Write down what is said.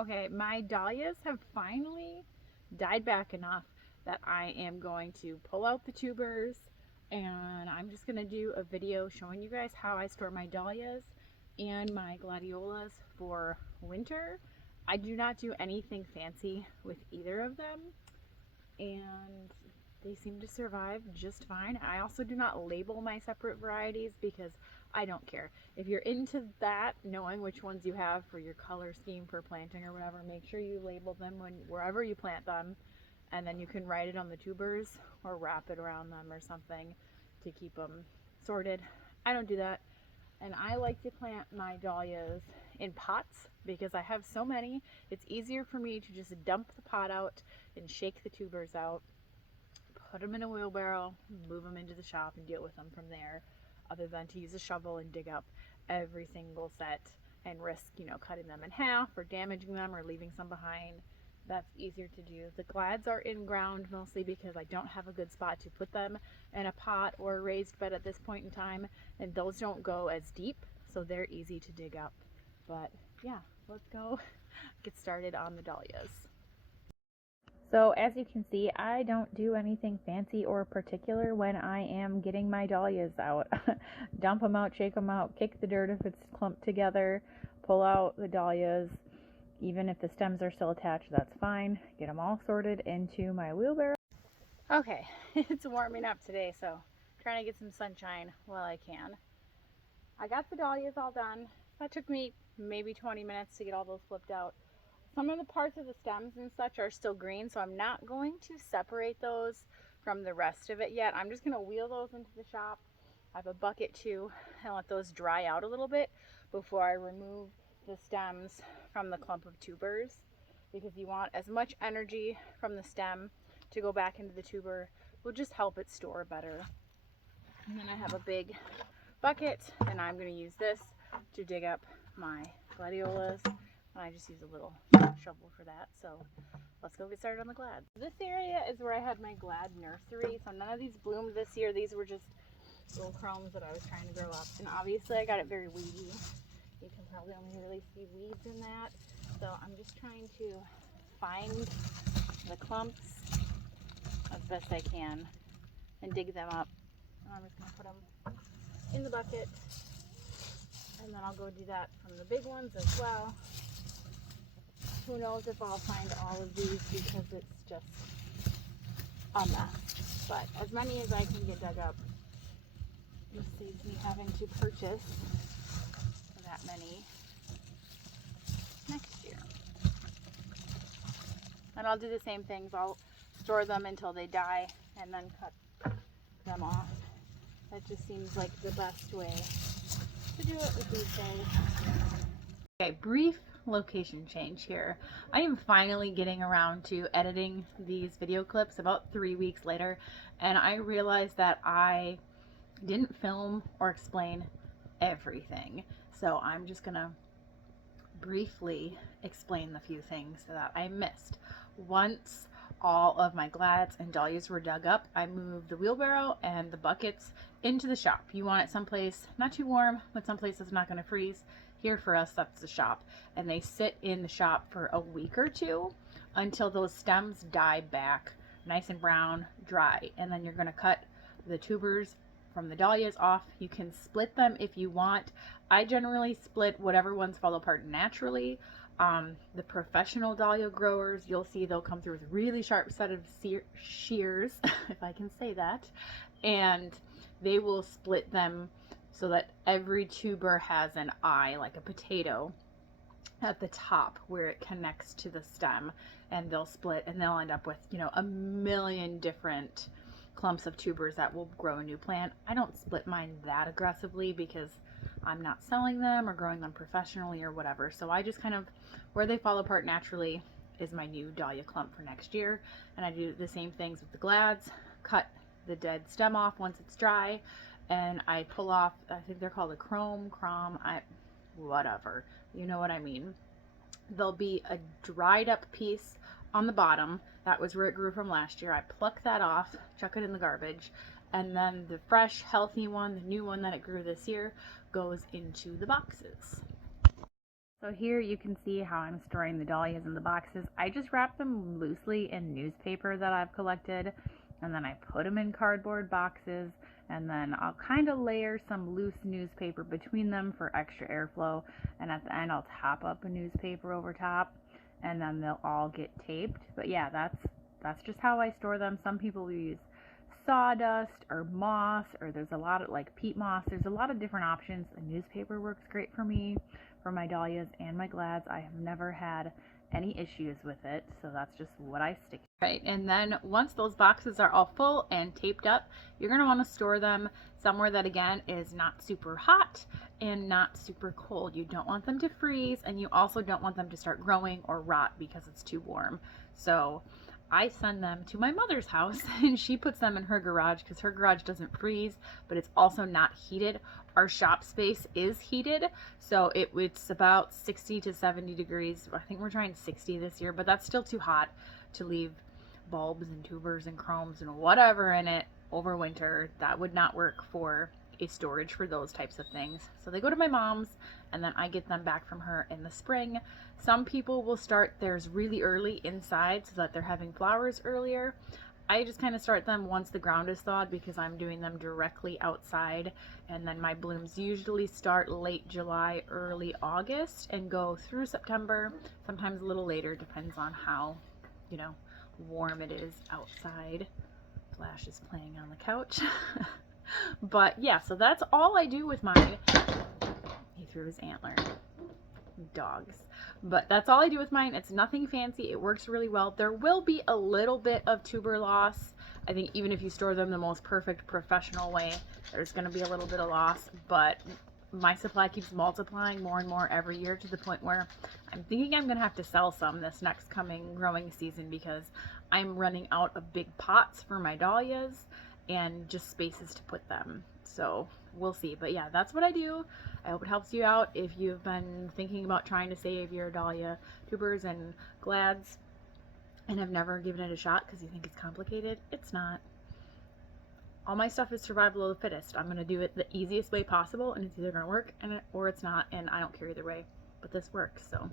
Okay, my dahlias have finally died back enough that I am going to pull out the tubers and I'm just going to do a video showing you guys how I store my dahlias and my gladiolas for winter. I do not do anything fancy with either of them, and they seem to survive just fine. I also do not label my separate varieties because I don't care. If you're into that, knowing which ones you have for your color scheme for planting or whatever, make sure you label them wherever you plant them, and then you can write it on the tubers or wrap it around them or something to keep them sorted. I don't do that, and I like to plant my dahlias in pots because I have so many. It's easier for me to just dump the pot out and shake the tubers out, put them in a wheelbarrow, move them into the shop and deal with them from there, other than to use a shovel and dig up every single set and risk, cutting them in half or damaging them or leaving some behind. That's easier to do. The glads are in ground mostly because I don't have a good spot to put them in a pot or a raised bed at this point in time, and those don't go as deep, so they're easy to dig up. But yeah, let's go get started on the dahlias. So as you can see, I don't do anything fancy or particular when I am getting my dahlias out. Dump them out, shake them out, kick the dirt if it's clumped together, pull out the dahlias. Even if the stems are still attached, that's fine. Get them all sorted into my wheelbarrow. Okay, it's warming up today, so trying to get some sunshine while I can. I got the dahlias all done. That took me maybe 20 minutes to get all those flipped out. Some of the parts of the stems and such are still green, so I'm not going to separate those from the rest of it yet. I'm just going to wheel those into the shop. I have a bucket too, and let those dry out a little bit before I remove the stems from the clump of tubers, because you want as much energy from the stem to go back into the tuber. Will just help it store better. And then I have a big bucket, and I'm going to use this to dig up my gladiolas. I just use a little shovel for that. So let's go get started on the glad. This area is where I had my glad nursery. So none of these bloomed this year. These were just little Corms that I was trying to grow up. And obviously I got it very weedy. You can probably only really see weeds in that. So I'm just trying to find the clumps as best I can and dig them up. And I'm just going to put them in the bucket. And then I'll go do that from the big ones as well. Who knows if I'll find all of these because it's just a mess. But as many as I can get dug up, just saves me having to purchase that many next year. And I'll do the same things. I'll store them until they die and then cut them off. That just seems like the best way to do it with these things. Okay, brief location change here. I am finally getting around to editing these video clips about 3 weeks later, and I realized that I didn't film or explain everything. So I'm just gonna briefly explain the few things that I missed. Once all of my glads and dahlias were dug up, I moved the wheelbarrow and the buckets into the shop. You want it someplace not too warm, but someplace that's not going to freeze. Here for us, that's the shop. And they sit in the shop for a week or two until those stems die back nice and brown, dry. And then you're going to cut the tubers from the dahlias off. You can split them if you want. I generally split whatever ones fall apart naturally. The professional dahlia growers, you'll see they'll come through with a really sharp set of shears, if I can say that, and they will split them so that every tuber has an eye, like a potato, at the top where it connects to the stem, and they'll split and they'll end up with, a million different clumps of tubers that will grow a new plant. I don't split mine that aggressively because I'm not selling them or growing them professionally or whatever. So I just kind of, where they fall apart naturally is my new dahlia clump for next year. And I do the same things with the glads, cut the dead stem off once it's dry, and I pull off, I think they're called a crom, whatever, you know what I mean. There'll be a dried up piece on the bottom. That was where it grew from last year. I pluck that off, chuck it in the garbage, and then the fresh, healthy one, the new one that it grew this year, goes into the boxes. So here you can see how I'm storing the dahlias in the boxes. I just wrap them loosely in newspaper that I've collected, and then I put them in cardboard boxes, and then I'll kind of layer some loose newspaper between them for extra airflow, and at the end I'll top up a newspaper over top, and then they'll all get taped. But yeah, that's just how I store them. Some people use sawdust or moss, or there's a lot of like peat moss. There's a lot of different options. A newspaper works great for me for my dahlias and my glads. I have never had any issues with it, so that's just what I stick to. Right, and then once those boxes are all full and taped up, you're going to want to store them somewhere that again is not super hot and not super cold. You don't want them to freeze, and you also don't want them to start growing or rot because it's too warm. So I send them to my mother's house, and she puts them in her garage because her garage doesn't freeze, but it's also not heated. Our shop space is heated, so it's about 60 to 70 degrees. I think we're trying 60 this year, but that's still too hot to leave bulbs and tubers and chromes and whatever in it over winter. That would not work for a storage for those types of things. So they go to my mom's, and then I get them back from her in the spring. Some people will start theirs really early inside so that they're having flowers earlier. I just kind of start them once the ground is thawed because I'm doing them directly outside, and then my blooms usually start late July, early August and go through September, sometimes a little later, depends on how, warm it is outside. Flash is playing on the couch. But yeah, so that's all I do with mine. He threw his antler. Dogs. But that's all I do with mine. It's nothing fancy. It works really well. There will be a little bit of tuber loss. I think even if you store them the most perfect professional way, there's going to be a little bit of loss, but my supply keeps multiplying more and more every year to the point where I'm thinking I'm going to have to sell some this next coming growing season because I'm running out of big pots for my dahlias and just spaces to put them. So we'll see. But yeah, that's what I do. I hope it helps you out if you've been thinking about trying to save your dahlia tubers and glads and have never given it a shot because you think it's complicated. It's not. All my stuff is survival of the fittest. I'm going to do it the easiest way possible, and it's either going to work or it's not, and I don't care either way. But this works, so